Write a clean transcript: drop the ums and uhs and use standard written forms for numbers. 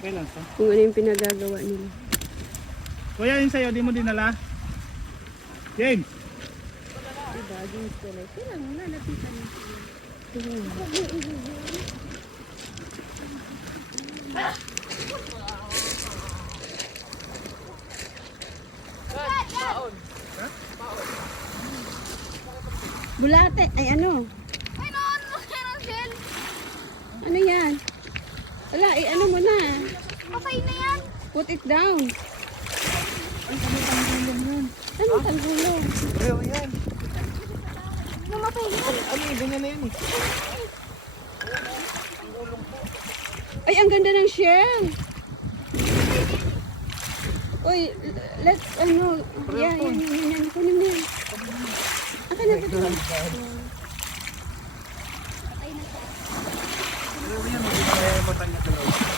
Okay lang to. Kung ano yung pinagagawa nila. Kuya, yun sa'yo, di mo dinala? James! Diba, games ko like. Kaya lang, lalapitan mo. Bulate. Ay, ano? Ay, noon mo ng gel. Ano yan? Wala, ano mo na. Patay na yan. Put it down. Ano tanggulong? Ayaw yan. Namatay yan. Ano yung ganyan na yan eh. Ay, ang ganda ng shell. Uy, let's, ano, yan. Kunin mo yan. Akin na ito. Ayaw yan, hindi na kaya matanya sa loob.